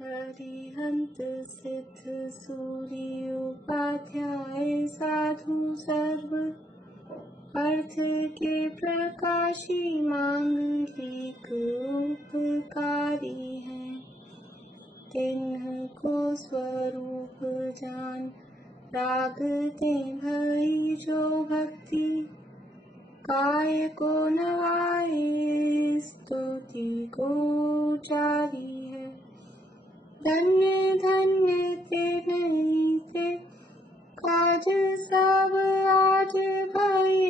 हरिहंत सिद्ध सूर्य उपाध्याय साधु सर्व अर्थ के प्रकाशी मांगलिक उपकारी हैं। तिन्ह को स्वरूप जान रागते भई जो भक्ति काय को नवाए स्तुति को चारी है। धन्य धन्य ते नहीं ते काज सब आज भई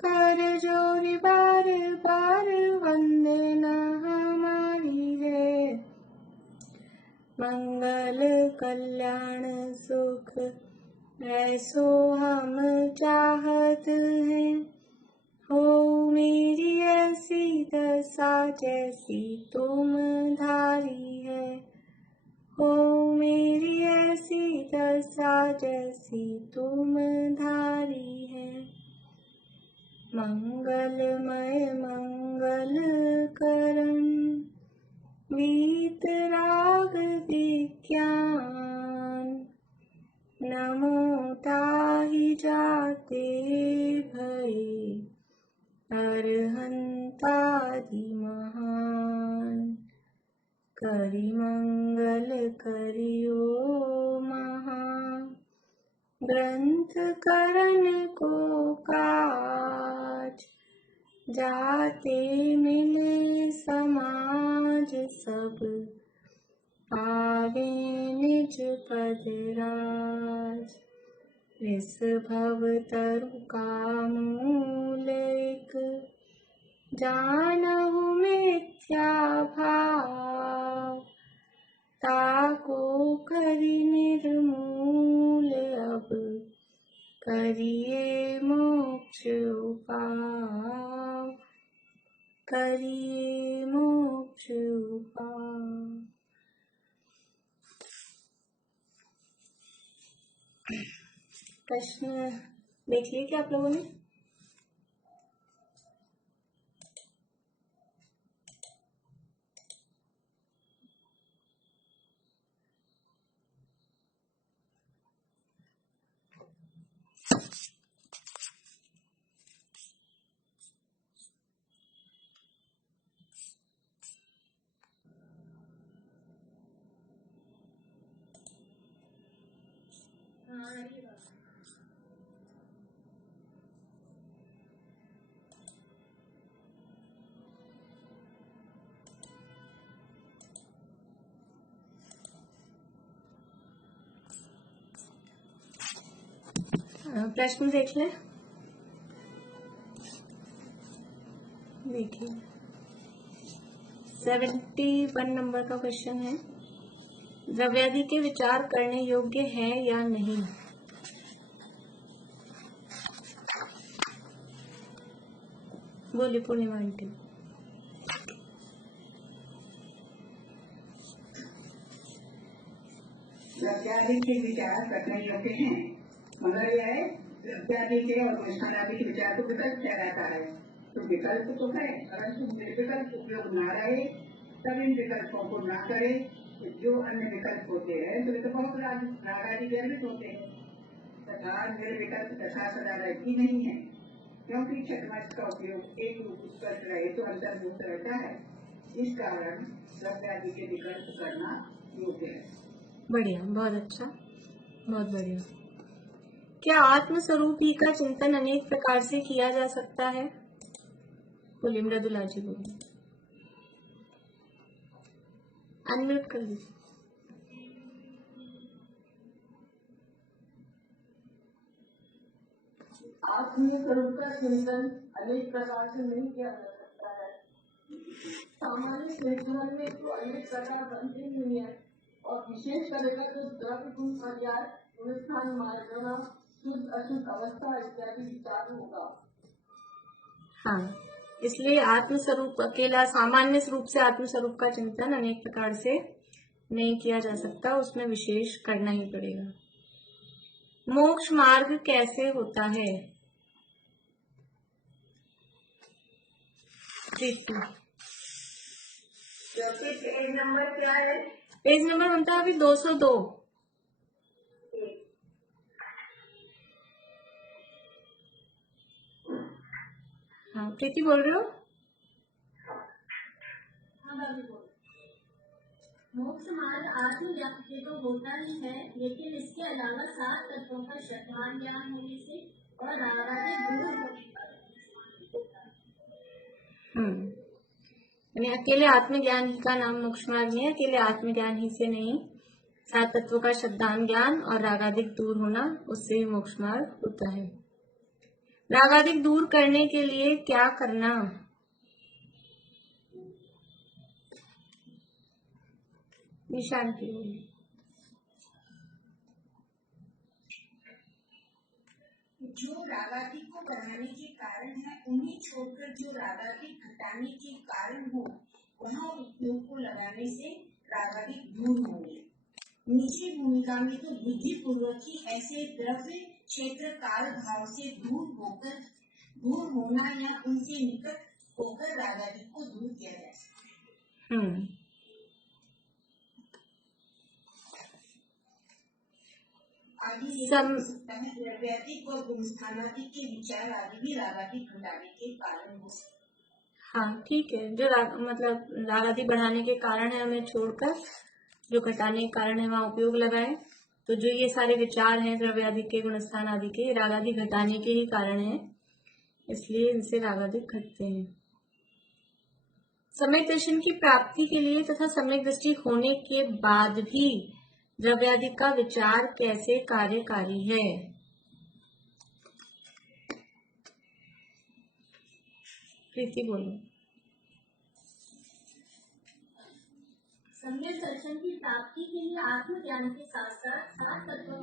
कर जोरी बार बार वंदना हमारी है। मंगल कल्याण सुख ऐसो हम चाहत हैं। हो मेरी ऐसी दशा जैसी तुम धारी है। हो मेरी ऐसी दशा जैसी तुम धारी है। मंगलमय मंगल करन वीत राग विज्ञान नमो ताहि जाते भई अरहंतादि महान। करि मंगल करियो महा ग्रंथ करन को काज। जाते मिले समाज सब आवे निज पद राज। इस भव तरु का मूल एक जानहु मिथ्या भाव। ताको करि निर्मूल अब करिए मोक्ष उपाय। करिए मोक्ष उपाय। प्रश्न देख लिए क्या आप लोगों ने? प्रश्न देख ले। देखिए 71 नंबर का क्वेश्चन है। द्रव्यादि के विचार करने योग्य है या नहीं? बोलिए पूर्णिमा आंटी। द्रव्यादि के विचार करने योग्य हैं, मगर यह है द्रव्यादि के और अनुष्ठानादि के विचार को विकल्प ठहराता है। तो विकल्प तो है, परंतु निर्विकल्प उपयोग न रहे तब इन विकल्पों को न करे। जो अन्य विकल्प होते हैं तो वे तो बहुत रागादि गर्भित होते हैं तथा निर्विकल्प दशा सदा रहती नहीं है, क्योंकि छठमठ का उपयोग एक रूप उत्कर्ष रहे तो अंतर्भूत रहता है। इस कारण द्रव्यादि के विकल्प करना योग्य है। बढ़िया, बहुत अच्छा, बहुत बढ़िया। क्या आत्म स्वरूप ही का चिंतन अनेक प्रकार से किया जा सकता है? बोलिए मृदुला जी, बोलिए। अनम्यूट कर लीजिए। आत्म स्वरूप का चिंतन अनेक प्रकार से नहीं किया जा सकता है। सामान्य चिंतन में तो अनेक प्रकार बनते ही है और विशेष करके तो द्रव्य गुण पर्याय अनुष्ठान मार्गना शुद्ध अशुद्ध अवस्था इत्यादि विचार होगा। हाँ, इसलिए आत्म स्वरूप अकेला सामान्य रूप से आत्म स्वरूप का चिंतन अनेक प्रकार से नहीं किया जा सकता, उसमें विशेष करना ही पड़ेगा। मोक्ष मार्ग कैसे होता है? नंबर क्या है? पेज नंबर बनता है अभी 202। हाँ प्रीति बोल रहे हो? मोक्ष मार्ग आत्मज्ञान से तो होता ही है, लेकिन इसके अलावा 7 तत्वों का शतमान ज्ञान होने से और रागादि दूर होने यानी अकेले आत्मज्ञान ही का नाम मोक्ष मार्ग नहीं है, अकेले आत्मज्ञान ही से नहीं, 7 तत्वों का शब्दान ज्ञान और रागादिक दूर होना, उससे ही मोक्ष मार्ग होता है। रागादिक दूर करने के लिए क्या करना? निशान की जो रागादिक को बढ़ाने के कारण है, उन्हें छोड़कर जो रागादिक घटाने के कारण हो, वहाँ उपयोग को लगाने से रागादिक दूर होंगे। नीचे भूमिका में तो बुद्धि पूर्वक ही ऐसे द्रव्य क्षेत्र काल भाव से दूर होना या उनसे निकट होकर रागादिक को दूर किया जा सकता है। द्रव्यादिक और गुणस्थानादिक के विचार आदि भी रागादिक घटाने के कारण हो सकते। हाँ ठीक है, जो मतलब रागादिक बढ़ाने के कारण है हमें छोड़कर जो घटाने के कारण है वहाँ उपयोग लगाए। तो जो ये सारे विचार हैं द्रव्यादिक के गुणस्थान आदि के, रागादिक घटाने के ही कारण है, इसलिए इनसे रागादिक घटते हैं। सम्यक दर्शन की प्राप्ति के लिए तथा सम्यक दृष्टि होने के बाद भी द्रव्यादिक का विचार कैसे कार्यकारी है? प्रीति बोलो। सम्यक दर्शन की प्राप्ति के लिए आत्मज्ञान के साथ साथ 7 तत्वों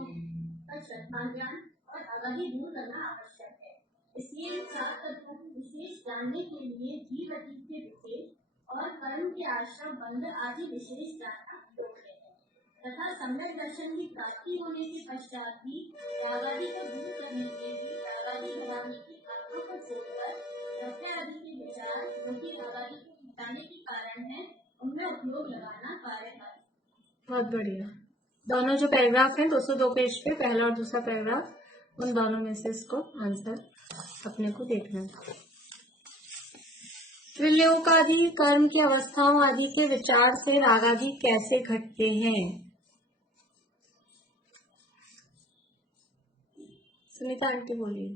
का शतमान ज्ञान और रागादि दूर करना आवश्यक है। इसलिए इन 7 तत्वों को विशेष जानने के लिए जीव अतीत के विशेष और कर्म के आश्रम बंध आदि विशेष जानना योग्य है, तथा सम्यक दर्शन की प्राप्ति होने के पश्चात भी रागादि को दूर करने के लिए रागादि घटाने की आत्मा को छोड़कर द्रव्य आदि के विचार जो कि रागादि को घटाने के कारण है, उनमें उपयोग लगाना कार्यकारी। बहुत बढ़िया। दोनों जो पैराग्राफ हैं 202 पेज पे, पहला और दूसरा पैराग्राफ, उन दोनों में से इसको आंसर अपने को देखना है। त्रिलोक आदि कर्म की अवस्थाओं आदि के विचार से रागादि कैसे घटते हैं? सुनीता आंटी बोलिए।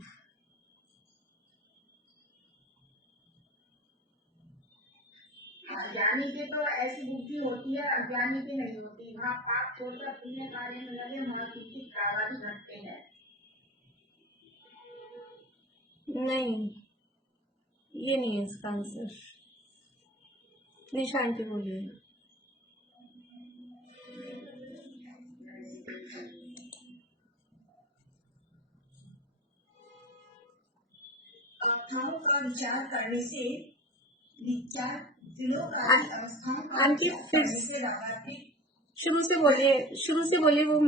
ज्ञानी की तो ऐसी बुद्धि होती है, अज्ञानी की नहीं होती। वहाँ पाप छोड़कर पुण्य कार्य में लगे महापुरुष रागादि घटते हैं। नहीं, ये नहीं है इसका आंसर। निशा आंटी बोलिए। अवस्थाओं का विचार करने से त्रिलोक आदि अवस्थाओं का आंटी विचार फिर करने से रागादि शुरू से बोलिए, वो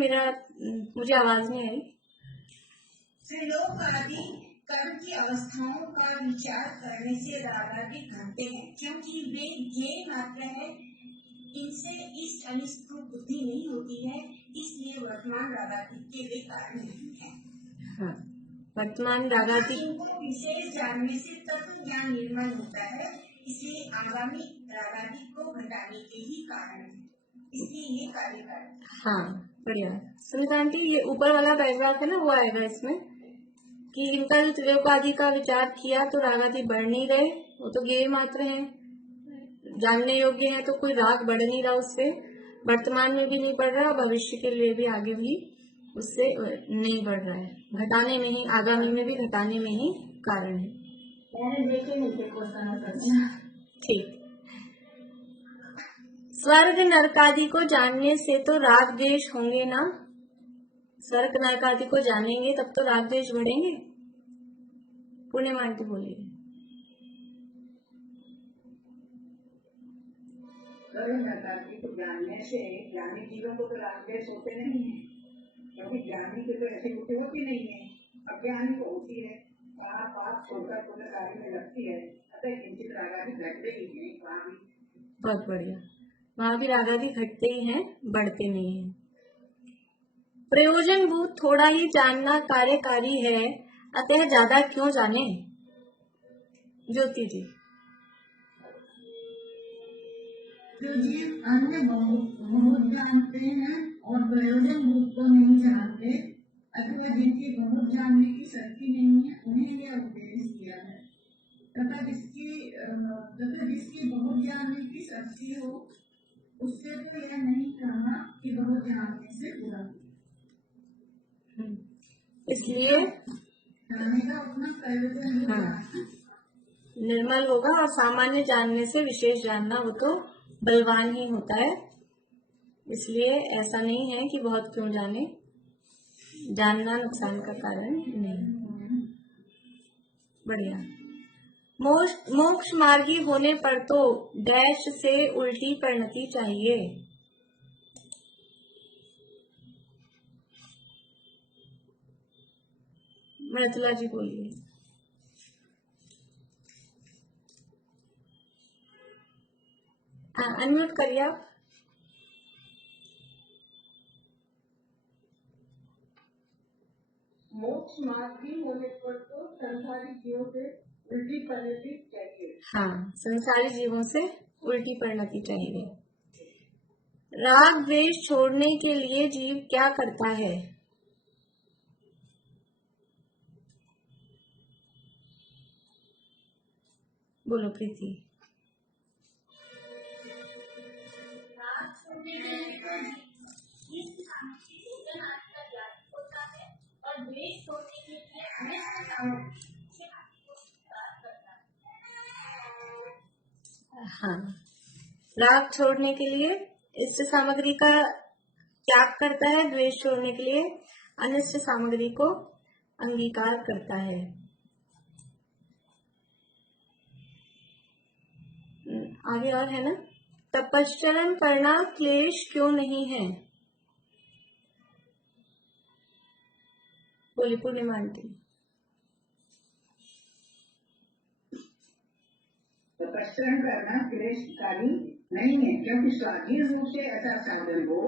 मुझे आवाज नहीं आई। त्रिलोक आदि कर्म की अवस्थाओं का विचार करने से रागादि घटते हैं, क्योंकि वे ज्ञेय मात्र है, इनसे इष्ट अनिष्ट बुद्धि नहीं होती है, इसलिए वर्तमान रागादि के वे कारण नहीं है। हाँ, वर्तमान रागादि इनको विशेष जानने से तत्व ज्ञान निर्माण होता है, इसलिए आगामी रागादि को घटाने के ही कारण है, इसलिए ये कार्यकारी। हाँ बढ़िया। सुनीता आंटी, ये ऊपर वाला पैराग्राफ है ना, वो आएगा इसमें कि इनका जो त्रिलोक आदि का विचार किया तो रागादि बढ़ नहीं रहे, वो तो ज्ञेय मात्र हैं, जानने योग्य है, तो कोई राग बढ़ नहीं रहा उससे, वर्तमान में भी नहीं बढ़ रहा, भविष्य के लिए भी आगे भी उससे नहीं बढ़ रहा है, घटाने में ही, आगामी में भी घटाने में ही कारण है। ठीक। स्वर्ग नरक आदि को जानने से तो राग द्वेष होंगे ना, स्वर्ग नरक आदि को जानेंगे तब तो राग द्वेष बढ़ेंगे। पूर्णिमा आंटी बोलिए। जानने से ज्ञानी जीवन को तो राग द्वेष होते नहीं है, क्योंकि ज्ञानी की तो ऐसी बुद्धि होती नहीं है, अज्ञानी को होती है, पाप छोड़कर पुण्य कार्य में लगती है, अतः किंचित रागादि घटते ही नहीं। बहुत बढ़िया, वहां भी रागादि घटते ही हैं, बढ़ते नहीं हैं। प्रयोजनभूत थोड़ा ही जानना कार्यकारी है, अतः ज्यादा क्यों जाने। ज्योति जी। जो जीव अन्य बहुत जानते हैं और प्रयोजनभूत को नहीं जानते, अथवा जिनकी बहुत जानने की शक्ति नहीं है, उन्हें यह उपदेश किया है। तथा जिसकी बहुत जानने की शक्ति हो, उससे तो यह नहीं कहना कि बहुत जानने से बुरा। इसलिए जानने का उतना प्रयोजन निर्मल होगा, और सामान्य जानने से विशेष जानना वो तो बलवान ही होता है। इसलिए ऐसा नहीं है कि बहुत क्यों जाने, जानना नुकसान का कारण नहीं। बढ़िया। मोक्ष मार्गी होने पर तो डैश से उल्टी परिणति चाहिए। मृदुला जी बोलिए। अनम्यूट करिए आप। मोक्ष मार्गी होने पर तो संसारी जीवों से उल्टी परिणति चाहिए। हाँ, संसारी जीवों से उल्टी परिणति चाहिए। राग द्वेष छोड़ने के लिए जीव क्या करता है। बोलो प्रीति। हाँ, राग छोड़ने के लिए इष्ट सामग्री का त्याग करता है, द्वेष छोड़ने के लिए अनिष्ट सामग्री को अंगीकार करता है। आगे और है ना, तपश्चरण करना क्लेश क्यों नहीं है। बोली पूर्णिमा आंटी। तपश्चरण करना क्लेशकारी नहीं है, क्योंकि स्वाधीन रूप से ऐसा साधन हो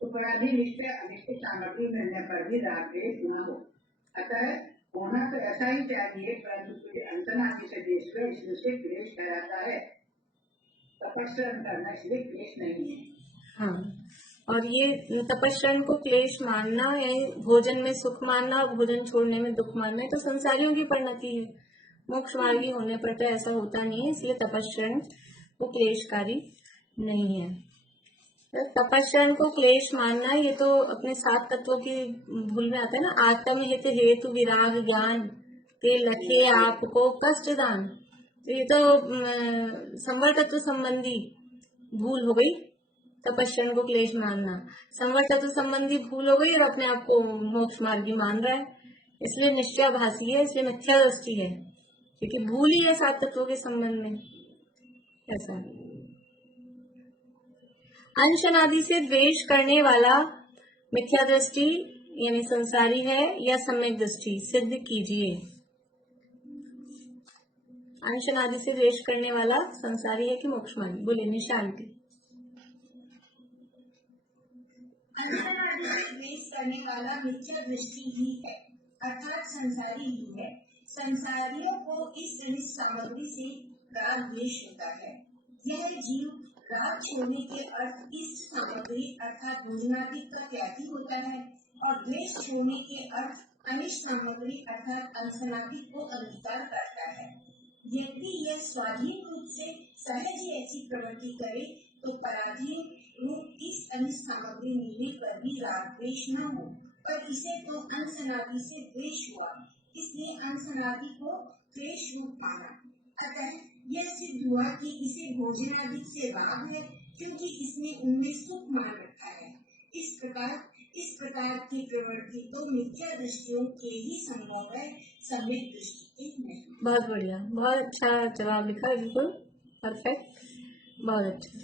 तो पराधीन निष्ठा अनिष्ट सामग्री मिलने पर भी राग द्वेष न हो। अतः होना तो ऐसा ही चाहिए, परंतु अंतनादि से देश को इसलिए क्लेश कहलाता है। तपश्चरण करना इसलिए क्लेश नहीं है। हाँ, और ये तपश्चरण को क्लेश मानना या भोजन में सुख मानना और भोजन छोड़ने में दुख मानना है तो संसारियों की परिणति है। मोक्ष मार्गी होने पर तो ऐसा होता नहीं है, इसलिए तपश्चरण को क्लेशकारी नहीं है। तपश्चरण को क्लेश मानना ये तो अपने 7 तत्वों की भूल में आता है ना। आत्म हित हेतु विराग ज्ञान ते लखे आपको कष्ट दान, तो ये तो संवर तत्व संबंधी भूल हो गई। तपश्चरण को क्लेश मानना संवर तत्व संबंधी भूल हो गई और अपने आप को मोक्ष मार्गी मान रहा है, इसलिए निश्चयाभासी है, इसलिए मिथ्या दृष्टि है, क्योंकि भूल ही है 7 तत्वों के संबंध में। ऐसा अंशनादि से द्वेष करने वाला मिथ्या दृष्टि यानी संसारी है या सम्यक दृष्टि सिद्ध कीजिए। अंशनादि से द्वेष करने वाला संसारी है कि मोक्ष मार्गी। बोलिए निशांति। अंशनादि से द्वेष करने वाला मिथ्या दृष्टि ही है, अर्थात संसारी ही है। संसारियों को इस अनिष्ट सामग्री से राग द्वेष होता है। यह जीव राग छोड़ने के अर्थ इष्ट सामग्री अर्थात भोजनादि का त्यागी होता है और द्वेष छोड़ने के अर्थ अनिष्ट सामग्री अर्थात अंशनादि को अंगीकार करता है। यदि यह स्वाधीन रूप से सहज ही ऐसी प्रवृत्ति करे तो पराधीन रूप इस अनिष्ट सामग्री मिलने पर भी राग द्वेष न हो, पर इसे तो अंशनादि से द्वेष हुआ, इसलिए अंशनादि को क्लेश रूप माना। अतः यह सिद्ध हुआ कि इसे भोजनादि से राग है, क्योंकि इसने उनमें सुख मान रखा है। इस प्रकार की प्रवृत्ति तो मिथ्या दृष्टियों के ही संभव है, सम्यक दृष्टि के नहीं। बहुत बढ़िया, बहुत अच्छा जवाब लिखा, बिल्कुल परफेक्ट, बहुत अच्छा।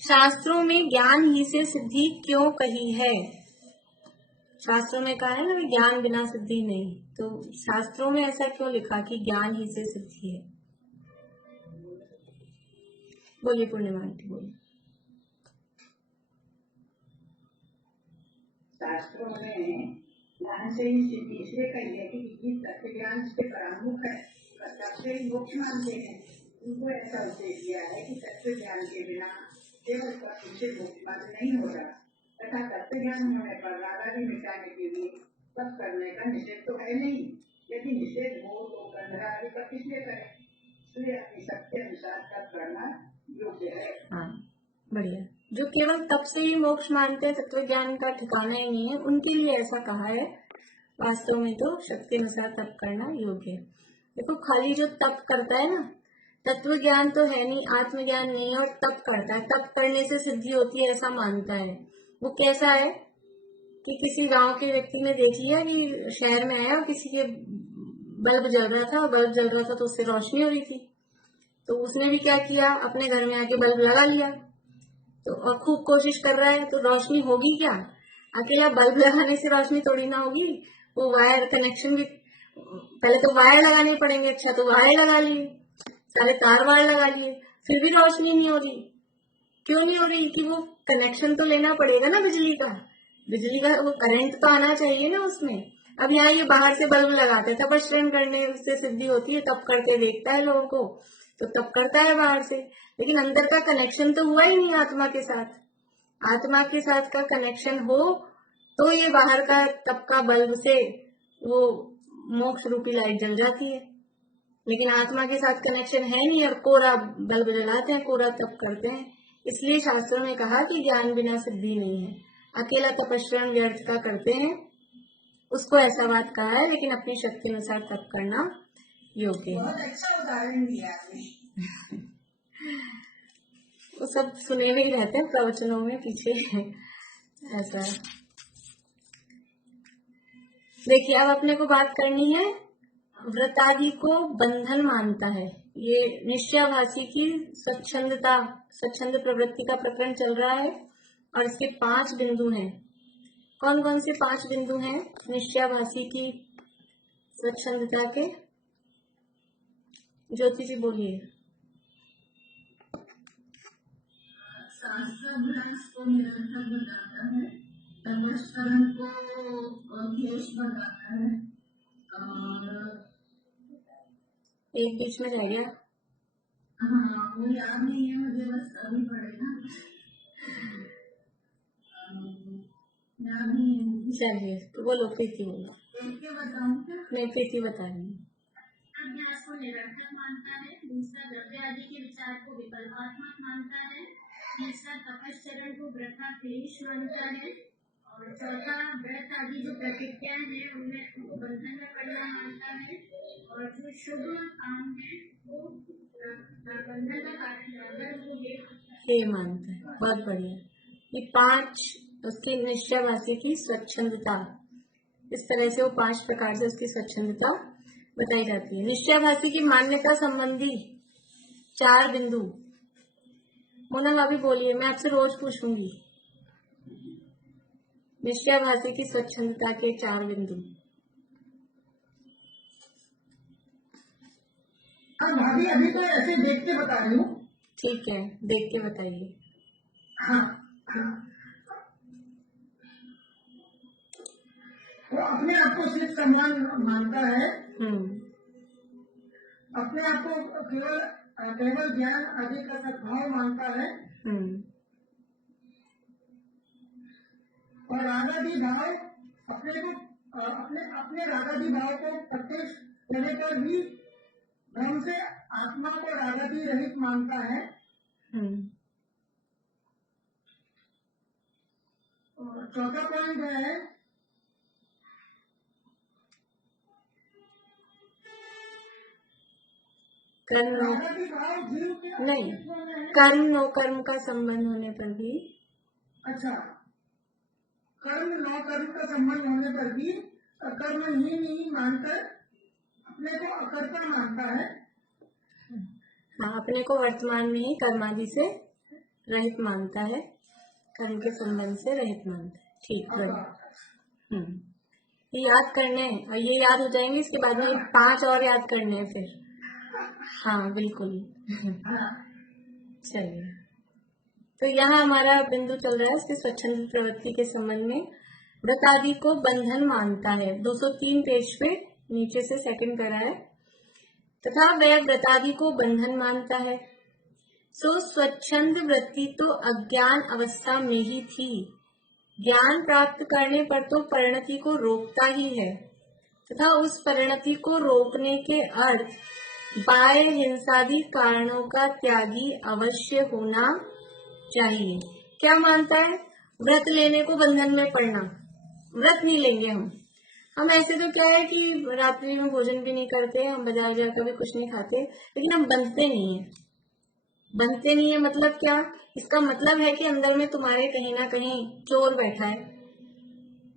शास्त्रों में ज्ञान ही से सिद्धि क्यों कही है। शास्त्रों में कहा है ना ज्ञान बिना सिद्धि नहीं, तो शास्त्रों में ऐसा क्यों लिखा कि ज्ञान ही से सिद्धि है। बोलिए पूर्णिमा आंटी, बोलिए। शास्त्रों में ज्ञान से ही सिद्धि इसलिए कही है कि तत्व ज्ञान के प्रमुख है, तब से ही मोक्ष मानते हैं। उनको ऐसा उपदेश दिया है कि तत्व ज्ञान के बिना केवल पशु से मोक्ष मार्ग नहीं होगा, तथा तत्व ज्ञान होने पर रागा भी मिटाने के लिए तप करने का निषेध तो है नहीं, यदि निषेध हो तो गंधरा आदि का किसलिए करें, इसलिए अपनी शक्ति अनुसार तप करना योग्य है। हाँ, बढ़िया। जो केवल तप से ही मोक्ष मानते हैं, तत्व ज्ञान का ठिकाना ही नहीं है, उनके लिए ऐसा कहा है। वास्तव में तो शक्ति अनुसार तप करना योग्य है। देखो, खाली जो तप करता है ना, तत्व ज्ञान तो है नहीं, आत्मज्ञान नहीं है, और तप करता है, तप करने से सिद्धि होती है ऐसा मानता है। वो कैसा है कि किसी गांव के व्यक्ति ने देख लिया कि शहर में आया और किसी के बल्ब जल रहा था, और बल्ब जल रहा था तो उससे रोशनी हो रही थी, तो उसने भी क्या किया, अपने घर में आके बल्ब लगा लिया। तो और खूब कोशिश कर रहा है, तो रोशनी होगी क्या? अकेला बल्ब लगाने से रोशनी थोड़ी ना होगी, वो वायर कनेक्शन भी पहले तो वायर लगाने पड़ेंगे। अच्छा, तो वायर लगा लिए, सारे तार वायर लगा लिए, फिर भी रोशनी नहीं हो रही। क्यों नहीं हो रही? कि वो कनेक्शन तो लेना पड़ेगा ना बिजली का, बिजली का वो करंट तो आना चाहिए ना उसमें। अब यहाँ ये बाहर से बल्ब लगाते, तपस्या करने से सिद्धि होती है, तप करके देखता है लोगों को, तो तप करता है बाहर से, लेकिन अंदर का कनेक्शन तो हुआ ही नहीं आत्मा के साथ। आत्मा के साथ का कनेक्शन हो तो ये बाहर का तप का बल्ब से वो मोक्ष रूपी लाइट जल जाती है, लेकिन आत्मा के साथ कनेक्शन है नहीं, और कोरा बल्ब जलाते हैं, कोरा तप करते हैं। इसलिए शास्त्रों में कहा कि ज्ञान बिना सिद्धि नहीं है, अकेला तपस्या व्यर्थ का करते हैं, उसको ऐसा बात कहा है, लेकिन अपनी शक्ति अनुसार तप करना योग्य है। बहुत अच्छा उदाहरण दिया आपने। वो सब सुने हुए ही रहते हैं प्रवचनों में पीछे ऐसा। देखिए, अब अपने को बात करनी है, व्रतादि को बंधन मानता है। ये निश्चयाभासी की स्वच्छंद प्रवृत्ति का प्रकरण चल रहा है, और इसके 5 बिंदु हैं। कौन कौन से 5 बिंदु हैं निश्चयाभासी की स्वच्छंदता के? ज्योति जी बोलिए। शास्त्राभ्यास को निरंतर बनाता है, तपस्करण को अभ्यास बनाता है, और एक बीच में रह गया। हाँ, वो याद नहीं है मुझे, बस अभी पड़ेगा, याद नहीं है मुझे। चलिए, तो बोलो, प्रीति बोलो। क्या बताऊँ क्या? नहीं, प्रीति बता रही हूँ। अभ्यास को निरंतर मानता है, दूसरा द्रव्य आदि के विचार को विकल्पात्मक मानता है, तीसरा तपश्चरण को वृथा क्लेश मानता है, और चौथा व्रत आदि जो प्रतिज्ञा है उनमें बंधन में पड़ना मानता है, और जो शुभ काम है वो बंधन का कारण ये मानता है। बहुत बढ़िया। ये 5 उसकी निश्चयवासी की स्वच्छंदता, इस तरह से वो 5 प्रकार से उसकी स्वच्छंदता बताई जाती है। निश्चयवासी की मान्यता संबंधी 4 बिंदु। मोनल अभी बोलिए, मैं आपसे रोज पूछूंगी। निश्चयवासी की स्वच्छंदता के 4 बिंदु। भाभी अभी तो ऐसे देख के बता रही हूँ। ठीक है, देख के बताइए। हाँ, वो अपने आप को सिर्फ सम्मान मानता है, अपने आप को केवल ज्ञान आदि का सद्भाव मानता है, और रागादि भाव अपने रागादि भाव को प्रत्यक्ष करने पर भी भ्रम से आत्मा को रागादि रहित मानता है। और चौथा पॉइंट है कर्म रागादि भाव जीव के नहीं, कर्म नो कर्म का संबंध होने पर भी। अच्छा, कर्म नो कर्म का संबंध होने पर भी कर्म ही नहीं मानकर अपने को अकर्ता मानता है। हाँ, अपने को वर्तमान में ही कर्मादि से रहित मानता है, कर्म के संबंध से रहित मानता है। ठीक है। ये याद करने हैं, और ये याद हो जाएंगे, इसके बाद में 5 और याद करने हैं फिर। हाँ, बिल्कुल। चलिए, तो यहाँ हमारा बिंदु चल रहा है इसके स्वच्छंद प्रवृत्ति के संबंध में। व्रत आदि को बंधन मानता है, 203 पेज पे नीचे से सेकंड करा है। तथा वह व्रत आदि को बंधन मानता है। सो स्वच्छंद वृत्ति तो अज्ञान अवस्था में ही थी, ज्ञान प्राप्त करने पर तो परिणति को रोकता ही है, तथा उस परिणति को रोकने के अर्थ बाह्य हिंसादि कारणों का त्यागी अवश्य होना चाहिए। क्या मानता है? व्रत लेने को बंधन में पड़ना, व्रत नहीं लेंगे हम ऐसे तो क्या है कि रात्रि में भोजन भी नहीं करते, हम बाजार जाकर भी कुछ नहीं खाते, लेकिन हम बंधते नहीं है मतलब क्या? इसका मतलब है कि अंदर में तुम्हारे कहीं ना कहीं चोर बैठा है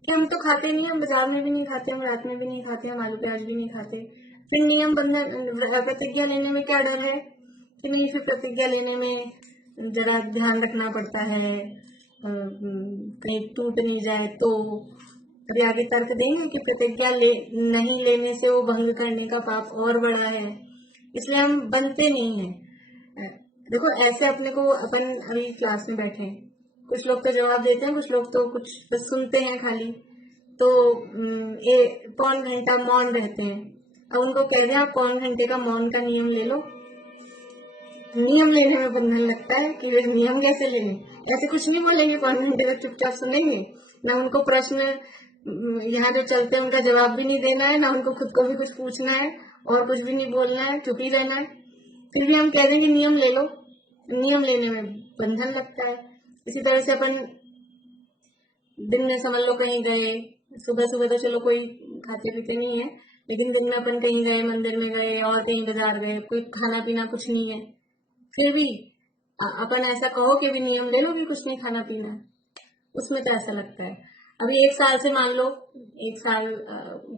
कि हम तो खाते नहीं, हम बाजार में भी नहीं खाते, हम रात में भी नहीं खाते, हम आलू प्याज भी नहीं खाते। फिर नियम बंधन प्रतिज्ञा लेने में क्या डर है कि नहीं, फिर प्रतिज्ञा लेने में जरा ध्यान रखना पड़ता है, कहीं टूट नहीं जाए तो। अभी आगे तर्क देंगे कि प्रतिज्ञा नहीं लेने से वो भंग करने का पाप और बड़ा है, इसलिए हम बनते नहीं हैं। देखो ऐसे अपने को, अपन अभी क्लास में बैठे हैं, कुछ लोग तो जवाब देते हैं, कुछ लोग तो कुछ बस सुनते हैं खाली, तो पौन घंटा मौन रहते हैं। अब उनको कह रहे हैं आप पौन घंटे का मौन का नियम ले लो, नियम लेने में बंधन लगता है कि वे नियम कैसे लेंगे, ऐसे कुछ नहीं बोलेंगे, पौन घंटे तक चुपचाप सुनेंगे, ना उनको प्रश्न यहाँ जो चलते हैं उनका जवाब भी नहीं देना है, ना उनको खुद को भी कुछ पूछना है और कुछ भी नहीं बोलना है, चुप ही रहना है। फिर भी हम कह देंगे नियम ले लो, नियम लेने में बंधन लगता है। इसी तरह से अपन दिन में समझ लो कहीं गए, सुबह सुबह तो चलो कोई खाते पीते नहीं है, लेकिन दिन में अपन कहीं गए, मंदिर में गए और कहीं बाजार गए, कोई खाना पीना कुछ नहीं है, फिर भी अपन ऐसा कहो कि भी नियम ले लो कि कुछ नहीं खाना पीना, उसमें तो ऐसा लगता है। अभी 1 साल से मान लो, 1 साल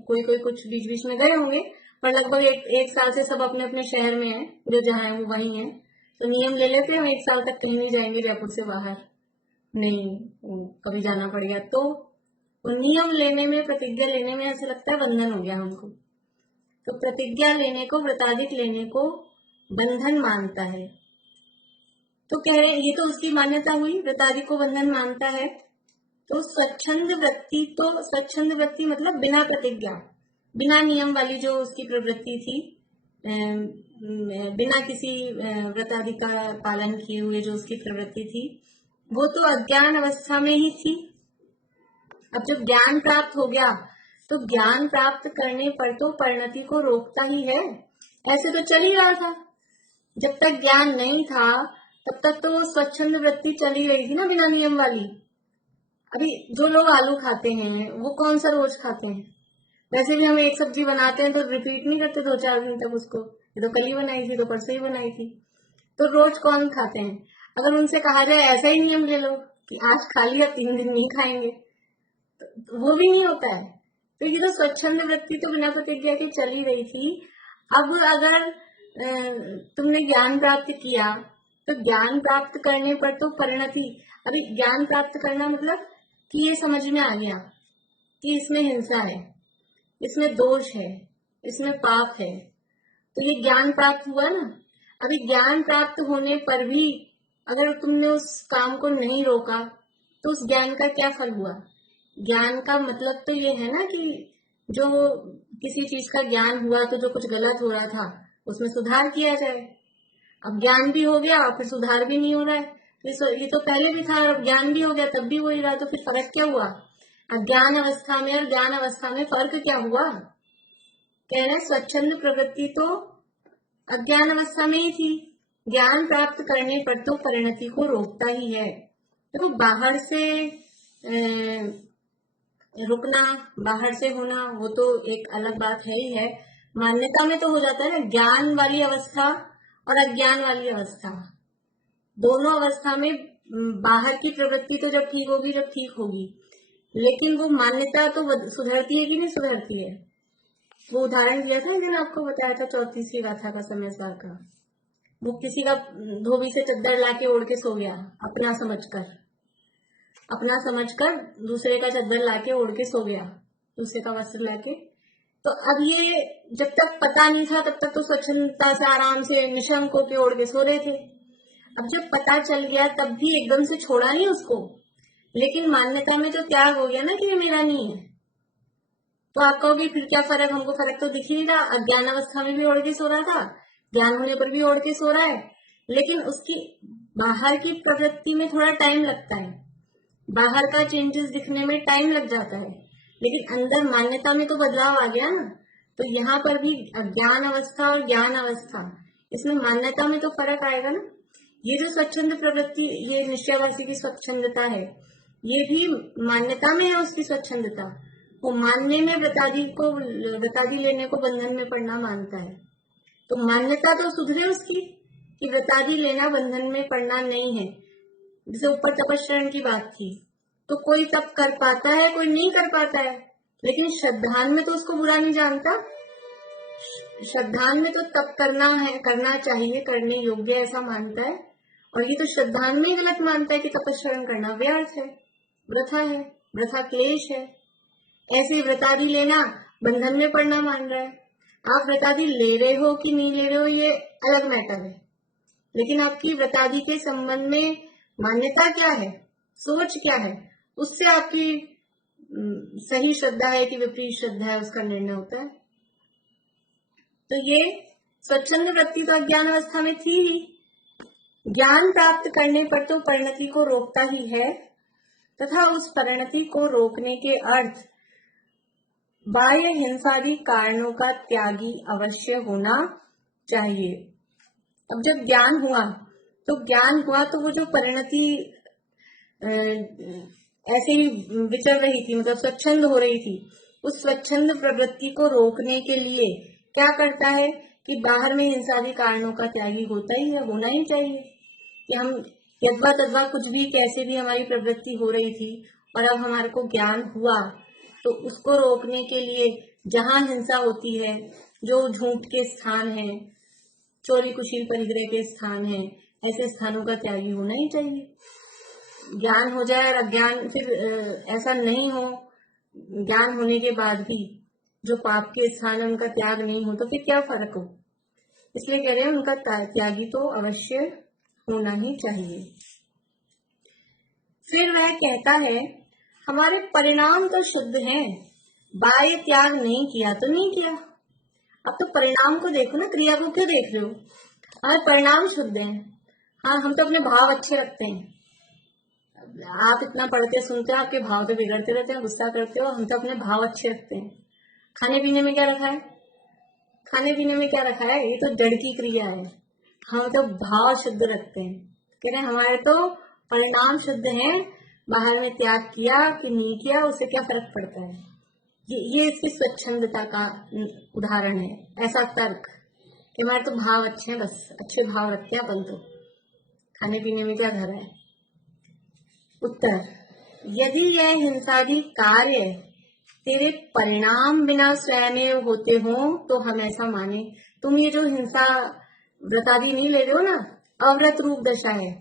कोई कुछ बीच बीच में गए होंगे, पर लगभग एक साल से सब अपने अपने शहर में है, जो जहाँ है वो वहीं है, तो नियम ले लेते हैं 1 साल तक कहीं नहीं जाएंगे जयपुर से बाहर, नहीं कभी जाना पड़ेगा, तो नियम लेने में, प्रतिज्ञा लेने में ऐसा लगता है बंधन हो गया हमको। तो प्रतिज्ञा लेने को, व्रतादिक लेने को बंधन मानता है। तो कह रहे ये तो उसकी मान्यता हुई, व्रतादिक को बंधन मानता है। तो स्वच्छंद वृत्ति, तो स्वच्छंद वृत्ति मतलब बिना प्रतिज्ञा, बिना नियम वाली जो उसकी प्रवृत्ति थी, बिना किसी व्रतादि का पालन किए हुए जो उसकी प्रवृत्ति थी, वो तो अज्ञान अवस्था में ही थी। अब जब ज्ञान प्राप्त हो गया तो ज्ञान प्राप्त करने पर तो परिणति को रोकता ही है, ऐसे तो चल ही रहा था। जब तक ज्ञान नहीं था तब तक तो स्वच्छंद वृत्ति चली रही थी ना, बिना नियम वाली। अभी जो लोग आलू खाते हैं वो कौन सा रोज खाते हैं? वैसे भी हम एक सब्जी बनाते हैं तो रिपीट नहीं करते 2-4 दिन तक उसको, ये तो कल ही बनाई थी, तो परसों ही बनाई थी, तो रोज कौन खाते हैं? अगर उनसे कहा जाए ऐसा ही नियम ले लो कि आज खा लिया 3 दिन नहीं खाएंगे, तो वो भी नहीं होता है। तो ये तो स्वच्छंद वृत्ति तो बिना प्रतिज्ञा की चली रही थी। अब अगर तुमने ज्ञान प्राप्त किया तो ज्ञान प्राप्त करने पर तो परिणति, अभी ज्ञान प्राप्त करना मतलब कि ये समझ में आ गया कि इसमें हिंसा है, इसमें दोष है, इसमें पाप है, तो ये ज्ञान प्राप्त हुआ ना। अभी ज्ञान प्राप्त होने पर भी अगर तुमने उस काम को नहीं रोका तो उस ज्ञान का क्या फल हुआ? ज्ञान का मतलब तो ये है ना कि जो किसी चीज का ज्ञान हुआ तो जो कुछ गलत हो रहा था उसमें सुधार किया जाए। अब ज्ञान भी हो गया फिर सुधार भी नहीं हो रहा है, ये तो पहले भी था और ज्ञान भी हो गया तब भी हो ही रहा, तो फिर फर्क क्या हुआ? अज्ञान अवस्था में और ज्ञान अवस्था में फर्क क्या हुआ? कह रहे स्वच्छंद प्रवृत्ति तो अज्ञान अवस्था में ही थी, ज्ञान प्राप्त करने पर तो परिणति को रोकता ही है। तो बाहर से रुकना, बाहर से होना वो तो एक अलग बात है ही है, मान्यता में तो हो जाता है ना। ज्ञान वाली अवस्था और अज्ञान वाली अवस्था, दोनों अवस्था में बाहर की प्रवृत्ति तो जब ठीक होगी, जब ठीक होगी, लेकिन वो मान्यता तो सुधरती है कि नहीं सुधरती है? वो उदाहरण दिया था मैंने आपको, बताया था 34वीं गाथा का समय सार का। वो किसी का धोबी से चद्दर लाके ओढ़ के सो गया, अपना समझकर दूसरे का चद्दर लाके ओढ़ के सो गया, दूसरे का वस्त्र लाके। तो अब ये जब तक पता नहीं था तब तक तो स्वच्छंदता से आराम से निशंक होके ओढ़ के सो रहे थे। अब जब पता चल गया तब भी एकदम से छोड़ा नहीं उसको, लेकिन मान्यता में तो त्याग हो गया ना कि ये मेरा नहीं है। तो आप कहोगे फिर क्या फर्क, हमको फर्क तो दिख ही नहीं रहा, अज्ञान अवस्था में भी ओढ़ के सो रहा था, ज्ञान होने पर भी ओढ़ के सो रहा है, लेकिन उसकी बाहर की प्रवृत्ति में थोड़ा टाइम लगता है, बाहर का चेंजेस दिखने में टाइम लग जाता है, लेकिन अंदर मान्यता में तो बदलाव आ गया ना। तो यहाँ पर भी अज्ञान अवस्था और ज्ञान अवस्था, इसमें मान्यता में तो फर्क आएगा ना। ये जो स्वच्छंद प्रवृत्ति, ये निश्चयवासी की स्वच्छंदता है, ये भी मान्यता में है उसकी स्वच्छंदता। वो मानने में व्रतादि लेने को बंधन में पड़ना मानता है, तो मान्यता तो सुधरे उसकी कि व्रतादि लेना बंधन में पड़ना नहीं है। जैसे ऊपर तपस्या की बात थी, तो कोई तप कर पाता है, कोई नहीं कर पाता है, लेकिन श्रद्धान में तो उसको बुरा नहीं जानता। श्रद्धान में तो तप करना है, करना चाहिए, करने योग्य ऐसा मानता है, और ये तो श्रद्धान में ही गलत मानता है कि तपस्या करना व्यर्थ है, वृथा है, वृथा क्लेश है। ऐसे व्रतादि लेना बंधन में पड़ना मान रहा है। आप व्रतादि ले रहे हो कि नहीं ले रहे हो ये अलग मैटर है, लेकिन आपकी व्रतादि के संबंध में मान्यता क्या है, सोच क्या है, उससे आपकी सही श्रद्धा है कि विपरीत श्रद्धा है उसका निर्णय होता है। तो ये स्वच्छंद वृत्ति तो अज्ञान अवस्था में थी ही, ज्ञान प्राप्त करने पर तो परिणति को रोकता ही है, तथा उस परिणति को रोकने के अर्थ बाह्य हिंसादी कारणों का त्यागी अवश्य होना चाहिए। अब जब ज्ञान हुआ तो वो जो परिणति ऐसे ही विचर रही थी, मतलब स्वच्छंद हो रही थी, उस स्वच्छंद प्रवृत्ति को रोकने के लिए क्या करता है कि बाहर में हिंसादी कारणों का त्यागी होता ही है, होना ही चाहिए। कि हम यद्वा तद्वा कुछ भी कैसे भी हमारी प्रवृत्ति हो रही थी, और अब हमारे को ज्ञान हुआ, तो उसको रोकने के लिए जहां हिंसा होती है, जो झूठ के स्थान है, चोरी कुशील परिग्रह के स्थान है, ऐसे स्थानों का त्यागी होना ही चाहिए। ज्ञान हो जाए और अज्ञान फिर ऐसा नहीं हो, ज्ञान होने के बाद भी जो पाप के स्थान है उनका त्याग नहीं हो, तो फिर क्या फर्क हो। इसलिए कह रहे हैं उनका त्यागी तो अवश्य होना ही चाहिए। फिर वह कहता है हमारे परिणाम तो शुद्ध हैं, बाह्य त्याग नहीं किया तो नहीं किया। अब तो परिणाम को देखो ना, क्रिया को क्यों देख रहे हो। हमारे परिणाम शुद्ध हैं, हाँ हम तो अपने भाव अच्छे रखते हैं। आप इतना पढ़ते सुनते हो, आपके भाव तो बिगड़ते रहते हैं, गुस्सा करते हो, हम तो अपने भाव अच्छे रखते हैं। खाने पीने में क्या रखा है, खाने पीने में क्या रखा है, ये तो जड़ की क्रिया है, हम तो भाव शुद्ध रखते हैं। कह रहे हमारे तो परिणाम शुद्ध हैं, बाहर में त्याग किया कि नहीं किया उससे क्या फर्क पड़ता है। ये इसकी स्वच्छंदता का उदाहरण है, ऐसा तर्क कि हमारे तो भाव अच्छे हैं, बस अच्छे भाव रखते हैं अपन तो, खाने पीने में क्या धरा है। उत्तर, यदि यह हिंसादी कार्य तेरे परिणाम बिना स्वयं होते हो तो हम ऐसा माने। तुम ये जो हिंसा व्रतादि नहीं ले रहे हो ना, अव्रत रूप दशा है।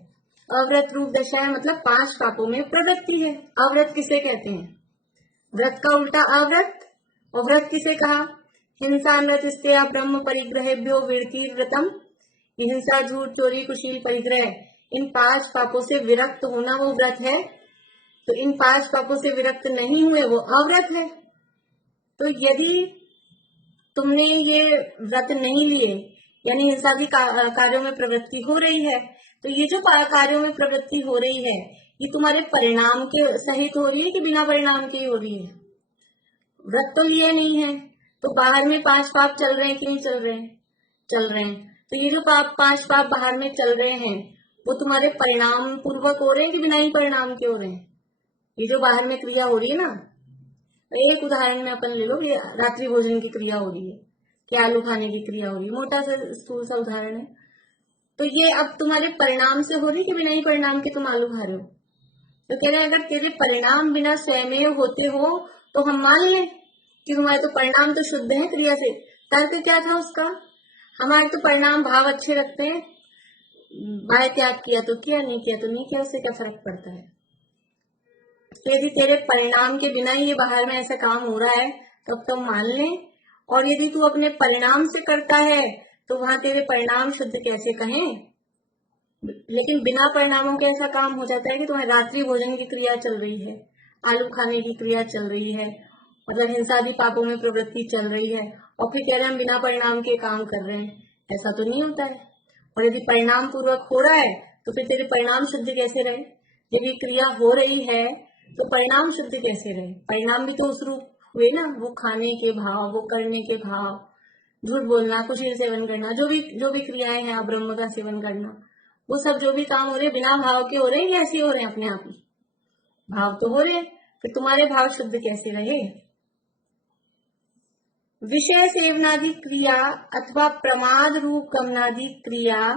अव्रत रूप दशा है मतलब 5 पापों में प्रवृत्ति है। अव्रत किसे कहते हैं, व्रत का उल्टा अव्रत। और व्रत किसे कहा, हिंसा नृत्य ब्रह्म परिग्रहेभ्यो विरति व्रतम। हिंसा झूठ चोरी कुशील परिग्रह, इन 5 पापों से विरक्त होना वो व्रत है। तो इन 5 पापों से विरक्त नहीं हुए वो अव्रत है। तो यदि तुमने ये व्रत नहीं लिए, यानी हिंसादी कार्यों में प्रवृत्ति हो रही है, तो ये जो कार्यों में प्रवृत्ति हो रही है ये तुम्हारे परिणाम के सहित हो रही है कि बिना परिणाम के हो रही है। व्रत तो लिए नहीं है, तो बाहर में 5 पाप चल रहे हैं कि नहीं चल रहे हैं, चल रहे हैं। तो ये जो 5 पाप बाहर में चल रहे हैं वो तुम्हारे परिणाम पूर्वक हो रहे हैं कि बिना ही परिणाम के हो रहे हैं। ये जो बाहर में क्रिया हो रही है ना, एक उदाहरण में अपन ले लो, ये रात्रि भोजन की क्रिया हो रही है कि आलू खाने की क्रिया हो रही है, मोटा सा स्थूल सा उदाहरण है। तो ये अब तुम्हारे परिणाम से हो रही कि बिना ही परिणाम के तुम आलू खा रहे हो। तो कह रहे हैं अगर तेरे परिणाम बिना स्वयं होते हो तो हम मान लें कि तुम्हारे तो परिणाम तो शुद्ध है क्रिया से। तर्क क्या था उसका, हमारे तो परिणाम भाव अच्छे रखते हैं, बाह्य त्याग किया तो किया, नहीं किया तो नहीं किया, उससे क्या फर्क पड़ता है। यदि तेरे परिणाम के बिना ही ये बाहर में ऐसा काम हो रहा है तब तो मान ले, और यदि तू अपने परिणाम से करता है तो वहां तेरे परिणाम शुद्ध कैसे कहें, लेकिन बिना परिणामों के ऐसा काम हो जाता है कि तुम्हें रात्रि भोजन की क्रिया चल रही है, आलू खाने की क्रिया चल रही है, मतलब हिंसा आदि पापों में प्रवृत्ति चल रही है, और फिर कह रहे हैं हम बिना परिणाम के काम कर रहे हैं। ऐसा तो नहीं होता है। और यदि परिणाम पूर्वक हो रहा है तो फिर तेरे परिणाम शुद्ध कैसे रहे? यदि क्रिया हो रही है तो परिणाम शुद्ध कैसे रहे? परिणाम भी तो उस रूप हुए ना, वो खाने के भाव, वो करने के भाव, झूठ बोलना, कुशील सेवन करना, जो भी क्रियाएं हैं, अब्रह्म का सेवन करना, वो सब जो भी काम हो रहे हैं बिना भाव के हो रहे हैं या ऐसे हो रहे हैं अपने आप ही? भाव तो हो रहे हैं, फिर तुम्हारे भाव शुद्ध कैसे रहे? विषय सेवनादि क्रिया अथवा प्रमाद रूप गमनादि क्रिया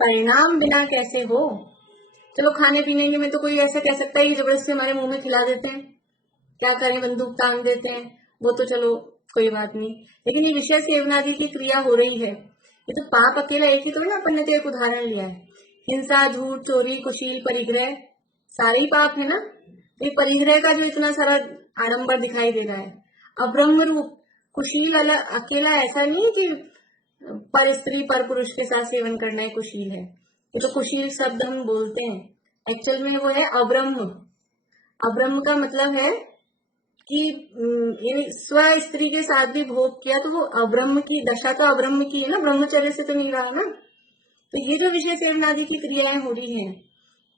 परिणाम बिना कैसे हो? चलो खाने पीने में तो कोई ऐसा कह सकता है कि जबरदस्ती हमारे मुंह में खिला देते हैं, क्या करें, बंदूक टांग देते हैं, वो तो चलो कोई बात नहीं। लेकिन ये विषय सेवनादि की क्रिया हो रही है, ये तो पाप अकेला एक ही तो है ना। अपन ने तो एक उदाहरण लिया है, हिंसा, झूठ, चोरी, कुशील, परिग्रह, सारे ही पाप है ना। तो परिग्रह का जो इतना सारा आडंबर दिखाई दे रहा है, अब्रह्म रूप कुशील वाला अकेला ऐसा नहीं कि पर स्त्री पर पुरुष के साथ सेवन करना है कुशील है। ये तो कुशील शब्द हम बोलते हैं, एक्चुअल में वो है अब्रह्म। अब्रह्म का मतलब है कि स्व स्त्री के साथ भी भोग किया तो वो अब्रह्म की दशा, तो अब्रह्म की है ना, ब्रह्मचर्य से तो नहीं रहा ना। तो ये जो विषय सेवनादि की क्रियाएं हो रही हैं,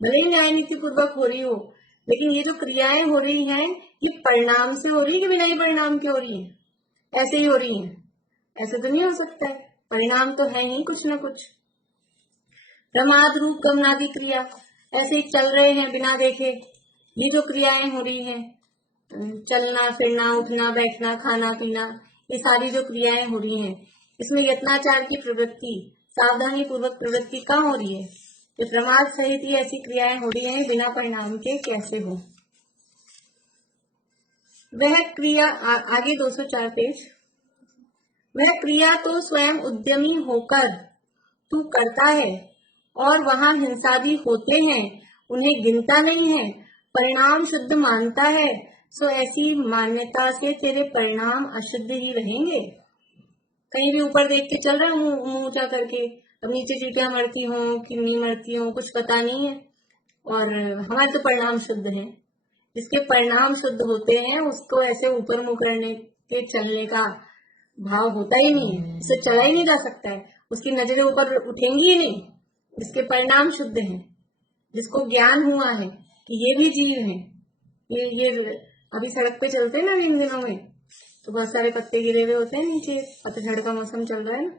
भले ही न्याय नीति पूर्वक हो रही हो, लेकिन ये जो क्रियाएं हो रही हैं ये परिणाम से हो रही है कि बिना ही परिणाम के हो रही है? ऐसे ही हो रही है, ऐसे तो नहीं हो सकता है, परिणाम तो है ही कुछ ना कुछ। प्रमाद रूप गमनादि क्रिया ऐसे ही चल रहे हैं बिना देखे, ये जो क्रियाएं हो रही हैं, चलना फिरना, उठना बैठना, खाना पीना, ये सारी जो क्रियाएं हो रही हैं, इसमें यत्नाचार की प्रवृत्ति, सावधानी पूर्वक प्रवृत्ति कहाँ हो रही है? तो प्रमाद सहित ही ऐसी क्रियाएं हो रही हैं बिना परिणाम के कैसे हो? वह क्रिया आगे 204 पेज, वह क्रिया तो स्वयं उद्यमी होकर तू करता है और वहां हिंसा भी होते हैं, उन्हें गिनता नहीं है, परिणाम शुद्ध मानता है, सो ऐसी मान्यता से तेरे परिणाम अशुद्ध ही रहेंगे। कहीं भी ऊपर देख के चल रहा है मुंह ऊंचा करके, अब नीचे चीटियां मरती हो कि नहीं मरती हो कुछ पता नहीं है, और हमारे तो परिणाम शुद्ध हैं। जिसके परिणाम शुद्ध होते हैं उसको ऐसे ऊपर मुंह करने के चलने का भाव होता ही नहीं है, इससे चला ही नहीं जा सकता है, उसकी नजरें ऊपर उठेंगी ही नहीं। जिसके परिणाम शुद्ध हैं, जिसको ज्ञान हुआ है कि ये भी जीव है, ये अभी सड़क पे चलते हैं ना इन दिनों में, तो बहुत सारे पत्ते गिरे हुए होते हैं नीचे, पतझड़ का मौसम चल रहा है ना,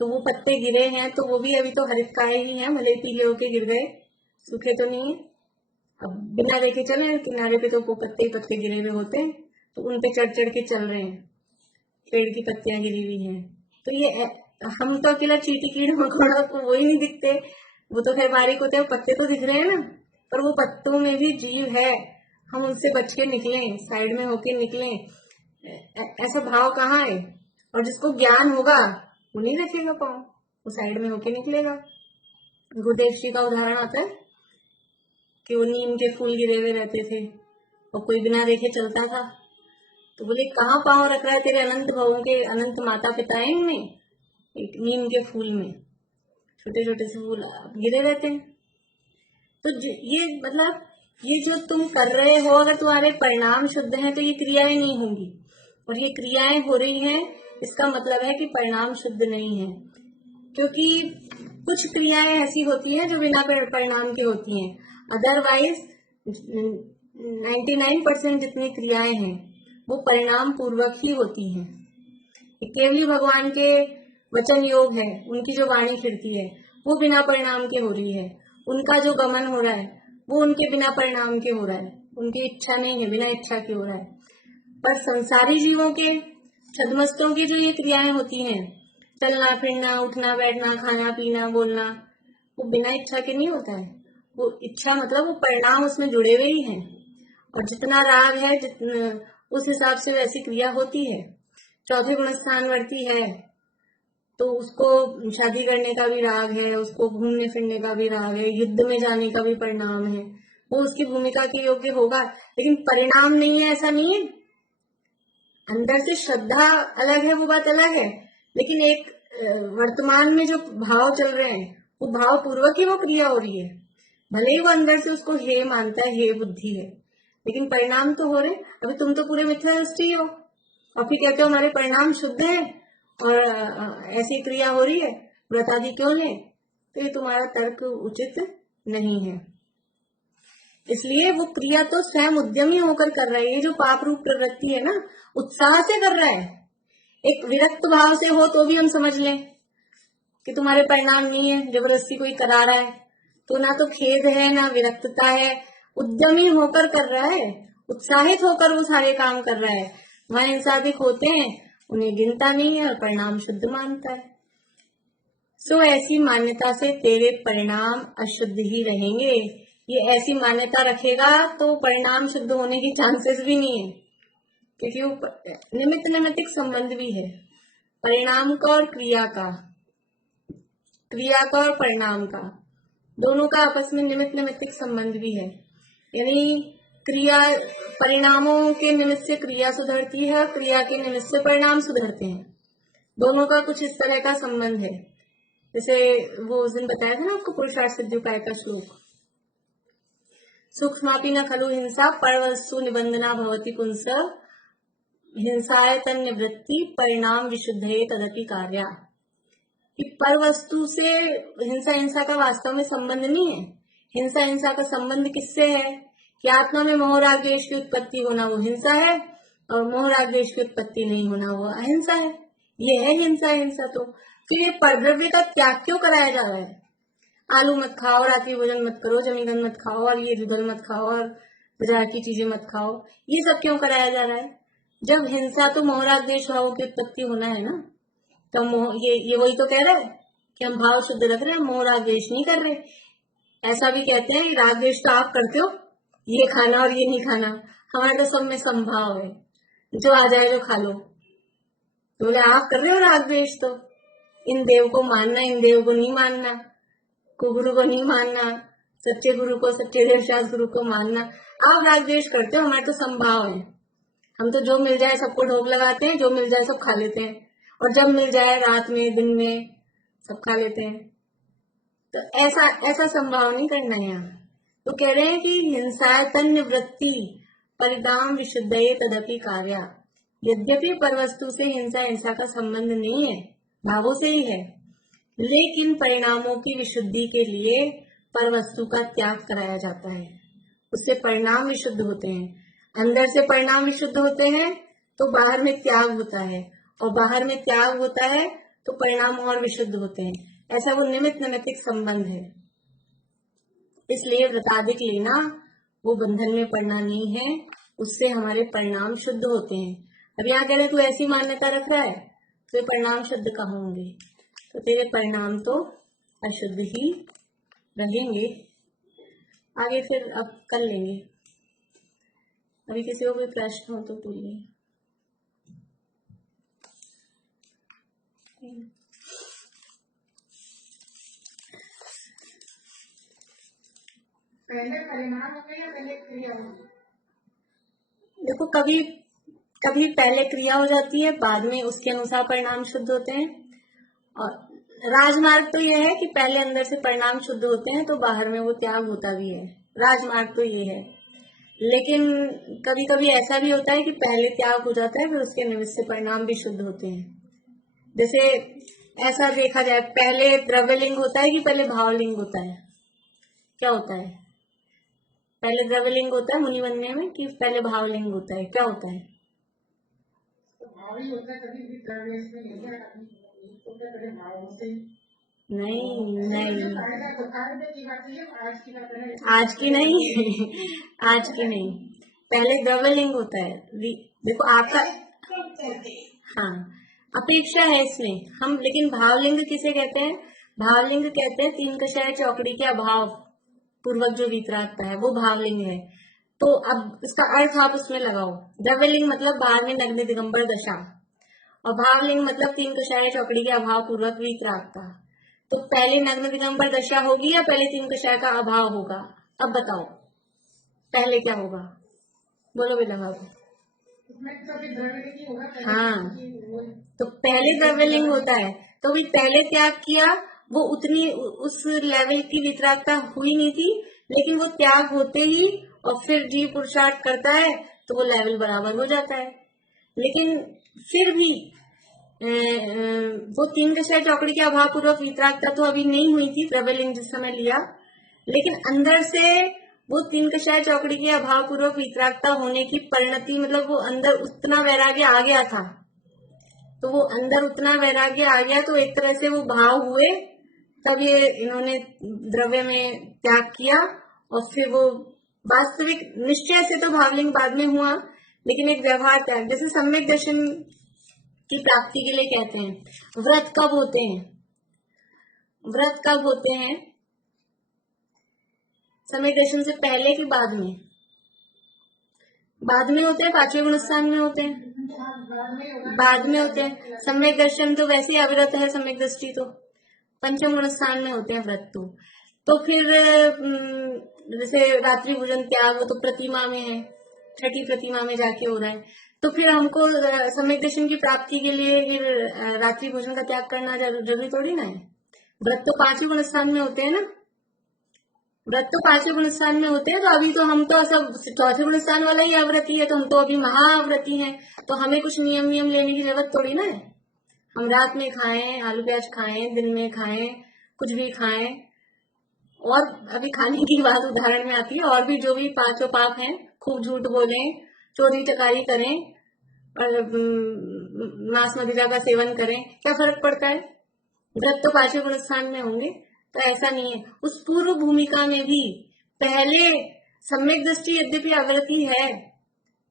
तो वो पत्ते गिरे हैं तो वो भी अभी तो हरितकाय ही है, भले पीले होके गिर गए, सूखे तो नहीं है। अब बिना देखे चले, किनारे पे तो वो पत्ते गिरे हुए होते हैं, तो उन पे चढ़ चढ़ के चल रहे हैं, पेड़ की पत्तियां गिरी हुई हैं। तो ये हम तो अकेला चींटी कीड़ा मकोड़ा को वो ही नहीं दिखते, वो तो खैर बारीक होते हैं, पत्ते तो दिख रहे हैं ना, पर वो पत्तों में भी जीव है, हम उनसे बच के निकले, साइड में होके निकले, ऐसा भाव कहाँ है? और जिसको ज्ञान होगा वो नहीं रखेगा पाँव, वो साइड में होके निकलेगा। गुरुदेव जी का उदाहरण आता है कि वो नीम के फूल गिरे हुए रहते थे और कोई बिना देखे चलता था, तो बोले कहाँ पाँव रख रहा है, तेरे अनंत भावों के अनंत माता पिता है इनमें, एक नीम के फूल में छोटे छोटे से फूल गिरे रहते हैं। तो ये मतलब ये जो तुम कर रहे हो, अगर तुम्हारे परिणाम शुद्ध हैं तो ये क्रियाएं नहीं होंगी, और ये क्रियाएं हो रही हैं इसका मतलब है कि परिणाम शुद्ध नहीं है। क्योंकि कुछ क्रियाएं ऐसी होती हैं जो बिना परिणाम की होती हैं, अदरवाइज 99% जितनी क्रियाएं हैं वो परिणाम पूर्वक ही होती हैं। केवली भगवान के वचन योग है, उनकी जो वाणी खिड़ती है वो बिना परिणाम के हो रही है, उनका जो गमन हो रहा है वो उनके बिना परिणाम के हो रहा है, उनकी इच्छा नहीं है, बिना इच्छा के हो रहा है। पर संसारी जीवों के छद्मस्तों की जो ये क्रियाएं होती हैं, चलना फिरना, उठना बैठना, खाना पीना, बोलना, वो बिना इच्छा के नहीं होता है। वो इच्छा मतलब वो परिणाम उसमें जुड़े हुए ही हैं, और जितना राग है उस हिसाब से वैसी क्रिया होती है। चौथे गुण स्थान वर्ती है तो उसको शादी करने का भी राग है, उसको घूमने फिरने का भी राग है, युद्ध में जाने का भी परिणाम है, वो उसकी भूमिका के योग्य होगा, लेकिन परिणाम नहीं है ऐसा नहीं है। अंदर से श्रद्धा अलग है, वो बात अलग है, लेकिन एक वर्तमान में जो भाव चल रहे हैं वो भाव पूर्वक ही वो क्रिया हो रही है, भले ही वो अंदर से उसको हे मानता है, हे बुद्धि है, लेकिन परिणाम तो हो रहे। अभी तुम तो पूरे मिथ्या दृष्टि हो और फिर कहते हो हमारे परिणाम शुद्ध है और ऐसी क्रिया हो रही है, व्रत आदि क्यों ले? तो ये तुम्हारा तर्क उचित नहीं है। इसलिए वो क्रिया तो स्वयं उद्यमी होकर कर रहा है। ये जो पाप रूप प्रवृत्ति है ना, उत्साह से कर रहा है। एक विरक्त भाव से हो तो भी हम समझ लें कि तुम्हारे परिणाम नहीं है, जबरदस्ती कोई करा रहा है, तो ना तो खेद है ना विरक्तता है, उद्यमी होकर कर रहा है, उत्साहित होकर वो सारे काम कर रहा है। वहां हिंसादिक होते हैं, उन्हें गिनता नहीं है और परिणाम शुद्ध मानता है। सो ऐसी मान्यता से तेरे परिणाम अशुद्ध ही रहेंगे। ये ऐसी मान्यता रखेगा तो परिणाम शुद्ध होने की चांसेस भी नहीं है, क्योंकि वो निमित्त नैमित्तिक संबंध भी है परिणाम का और क्रिया का, क्रिया का और परिणाम का, दोनों का आपस में निमित्त नैमित्तिक संबंध भी है। यानी क्रिया, परिणामों के निमित्त से क्रिया सुधरती है, क्रिया के निमित्त से परिणाम सुधरते हैं। दोनों का कुछ इस तरह का संबंध है। जैसे वो उस दिन बताया था ना आपको पुरुषार्थ सिद्धिउपाय का श्लोक, सूक्ष्मापि न खलु हिंसा परवस्तु निबंधना भवति पुंस हिंसाय तन निवृत्ति परिणाम विशुद्धये तदपि कार्या। कि पर वस्तु से हिंसा का वास्तव में संबंध नहीं है। हिंसा का संबंध किससे है कि आत्मा में मोह राग द्वेष की उत्पत्ति होना वो हिंसा है और मोह राग द्वेष की उत्पत्ति नहीं होना वो अहिंसा है। ये है हिंसा तो फिर ये परद्रव्य का त्याग क्यों कराया जा रहा है? आलू मत खाओ, रात्रि भोजन मत करो, जमीन मत खाओ और ये दूधल मत खाओ और बाजार की चीजें मत खाओ, ये सब क्यों कराया जा रहा है? जब हिंसा तो मोह राग द्वेष भावों की उत्पत्ति होना है ना, तो ये वही तो कह रहा है कि हम भाव शुद्ध रख रहे हैं, मोह राग द्वेष नहीं कर रहे। ऐसा भी कहते हैं कि राग द्वेष तो आप करते हो, ये खाना और ये नहीं खाना, हमारे तो सब में संभाव है, जो आ जाए जो खा लो। तो बोले आप कर रहे हो राग द्वेष, तो इन देव को मानना, इन देव को नहीं मानना, गुरु को नहीं मानना, सच्चे गुरु को, सच्चे देवशास्त्र गुरु को मानना, आप राग द्वेष करते हो, हमारे तो संभाव है, हम तो जो मिल जाए सबको ढोक लगाते हैं, जो मिल जाए सब खा लेते हैं, और जब मिल जाए रात में दिन में सब खा लेते हैं। तो ऐसा संभाव नहीं करना है यहाँ। तो कह रहे हैं कि हिंसा तन निवृत्ति परिणाम विशुद्धये तदपि कार्या। यद्यपि परवस्तु से हिंसा का संबंध नहीं है, भावों से ही है, लेकिन परिणामों की विशुद्धि के लिए परवस्तु का त्याग कराया जाता है, उससे परिणाम विशुद्ध होते हैं। अंदर से परिणाम विशुद्ध होते हैं तो बाहर में त्याग होता है, और बाहर में त्याग होता है तो परिणाम और विशुद्ध होते हैं। ऐसा वो निमित्त नैमित्तिक संबंध है। इसलिए व्रताधिक लेना वो बंधन में पड़ना नहीं है, उससे हमारे परिणाम शुद्ध होते हैं। अब यहाँ कह रहे तू ऐसी मान्यता रख रहा है तो परिणाम शुद्ध कहाँ होंगे? तो तेरे परिणाम तो अशुद्ध ही रहेंगे। आगे फिर अब कर लेंगे। अभी किसी को कोई प्रश्न हो तो बोलिए। पहले परिणाम होंगे या पहले क्रिया होगी? देखो, कभी पहले क्रिया हो जाती है, बाद में उसके अनुसार परिणाम शुद्ध होते हैं। और राजमार्ग तो यह है कि पहले अंदर से परिणाम शुद्ध होते हैं तो बाहर में वो त्याग होता भी है। राजमार्ग तो ये है। लेकिन कभी कभी ऐसा भी होता है कि पहले त्याग हो जाता है फिर उसके निमित्त से परिणाम भी शुद्ध होते हैं। जैसे ऐसा देखा जाए, पहले द्रव्यलिंग होता है कि पहले भावलिंग होता है? क्या होता है? पहले द्रव्यलिंग होता है मुनि बनने में कि पहले भावलिंग होता है? क्या होता है? भाव ही होता है, कभी भी द्रव्य इसमें नहीं है, पहले भाव से नहीं, आज की नहीं आज की नहीं, पहले द्रव्यलिंग होता है। देखो आपका, हाँ, अपेक्षा है इसमें हम। लेकिन भावलिंग किसे कहते हैं? भावलिंग कहते हैं तीन कषाय चौकड़ी के अभाव पूर्वक जो वितरागता है वो भावलिंग है। तो अब इसका अर्थ आप उसमें लगाओ। द्रव्यलिंग मतलब बाहर में नग्न दिगंबर दशा, और भावलिंग मतलब तीन कषाय चौकड़ी के अभाव पूर्वक वितरागता। तो पहले नग्न दिगंबर दशा होगी या पहले तीन कषाय का अभाव होगा? अब बताओ पहले क्या होगा? बोलो बेटा बाबू। हाँ, तो पहले द्रव्यलिंग होता है तो भी पहले त्याग किया वो उतनी उस लेवल की वितरागता हुई नहीं थी, लेकिन वो त्याग होते ही और फिर जीव पुरुषार्थ करता है तो वो लेवल बराबर हो जाता है। लेकिन फिर भी वो 3 कक्षाएं चौकड़ी के अभाव पूर्वक वितरागता तो अभी नहीं हुई थी प्रबलिंग जिस समय लिया, लेकिन अंदर से वो 3 कक्षाएं चौकड़ी के अभाव पूर्वक वितरागता होने की परिणति, मतलब वो अंदर उतना वैराग्य आ गया था, तो वो अंदर उतना वैराग्य आ गया तो एक तरह से वो भाव हुए, तब ये इन्होंने द्रव्य में त्याग किया। और फिर वो वास्तविक निश्चय से तो भावलिंग बाद में हुआ, लेकिन एक व्यवहार त्याग, जैसे सम्यक दर्शन की प्राप्ति के लिए कहते हैं व्रत कब होते हैं, व्रत कब होते हैं, सम्यक दर्शन से पहले कि बाद में? बाद में होते हैं, 5वें गुणस्थान में होते हैं, बाद में होते हैं। सम्यक दर्शन तो वैसे ही अविरत है, सम्यक दृष्टि तो 5वें गुणस्थान में होते हैं व्रत तो फिर जैसे रात्रि भोजन त्याग, वो तो प्रतिमा में है, 6ठी प्रतिमा में जाके हो रहा है, तो फिर हमको सम्यक दर्शन की प्राप्ति के लिए फिर रात्रि भोजन का त्याग करना जरूरी थोड़ी ना है। व्रत तो 5वें गुणस्थान में होते हैं ना, व्रत तो 5वें गुणस्थान में होते हैं, तो अभी तो हम तो सब 4थे गुणस्थान वाला ही अव्रती है, तो हम तो अभी महाव्रती हैं, तो हमें कुछ नियम लेने की जरूरत थोड़ी ना है। हम रात में खाएं, आलू प्याज खाएं, दिन में खाएं, कुछ भी खाएं, और अभी खाने की बात उदाहरण में आती है, और भी जो भी 5 पाप हैं, खूब झूठ बोलें, चोरी चकारी करें और मांस मदिरा का सेवन करें, क्या फर्क पड़ता है? व्रत तो 5वें गुणस्थान में होंगे, तो ऐसा नहीं है। उस पूर्व भूमिका में भी पहले सम्यक दृष्टि यद्यपि अव्रती है,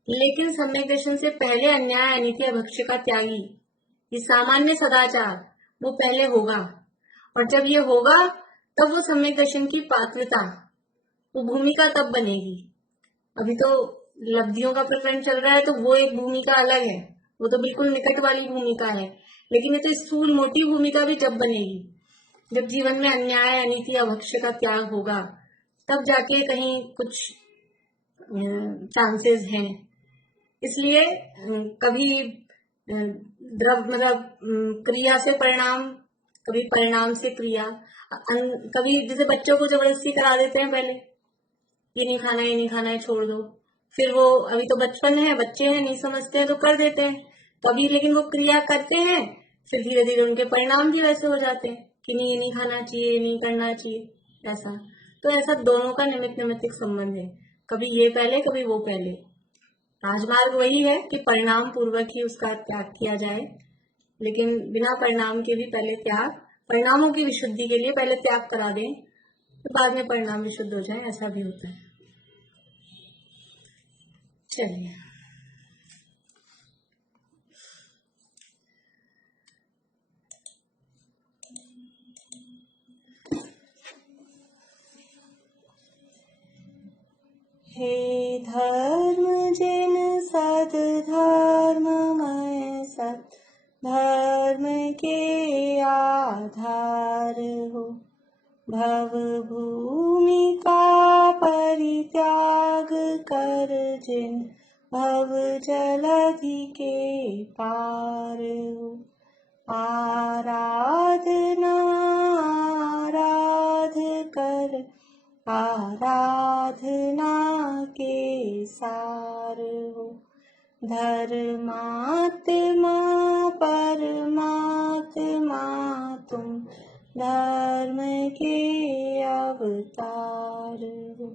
लेकिन सम्यक दर्शन से पहले अन्याय अनित्य भक्ष्य का त्यागी, ये सामान्य सदाचार वो पहले होगा, और जब ये होगा तब वो सम्यक दर्शन की पात्रता, वो भूमिका तब बनेगी। अभी तो लब्धियों का प्रकरण चल रहा है, तो वो एक भूमिका अलग है, वो तो बिल्कुल निकट वाली भूमिका है, लेकिन ये तो स्थूल मोटी भूमिका भी जब बनेगी, जब जीवन में अन्याय अनिति अभक्ष्य का त्याग होगा, तब जाके कहीं कुछ चांसेस हैं। इसलिए कभी द्रव मतलब क्रिया से परिणाम, कभी परिणाम से क्रिया, कभी जैसे बच्चों को जबरदस्ती करा देते हैं, पहले ये नहीं खाना, ये नहीं खाना है, छोड़ दो, फिर वो अभी तो बचपन है, बच्चे हैं, नहीं समझते हैं तो कर देते हैं, तो अभी लेकिन वो क्रिया करते हैं, फिर धीरे धीरे उनके परिणाम भी वैसे हो जाते हैं कि नहीं, ये नहीं खाना चाहिए, ये नहीं करना चाहिए, ऐसा। तो ऐसा दोनों का निमित्तिक संबंध है, कभी ये पहले, कभी वो पहले। राजमार्ग वही है कि परिणाम पूर्वक ही उसका त्याग किया जाए, लेकिन बिना परिणाम के भी पहले त्याग, परिणामों की विशुद्धि के लिए पहले त्याग करा दें, तो बाद में परिणाम विशुद्ध हो जाए, ऐसा भी होता है। चलिए, हे धर्म जिन सद धर्ममय सत धर्म के आधार हो, भव भूमि का परित्याग कर जिन भव जलधि के पार हो, आराधना आराध कर आराधना के सार हो, धर्मात्मा परमात्मा तुम धर्म के अवतार हो।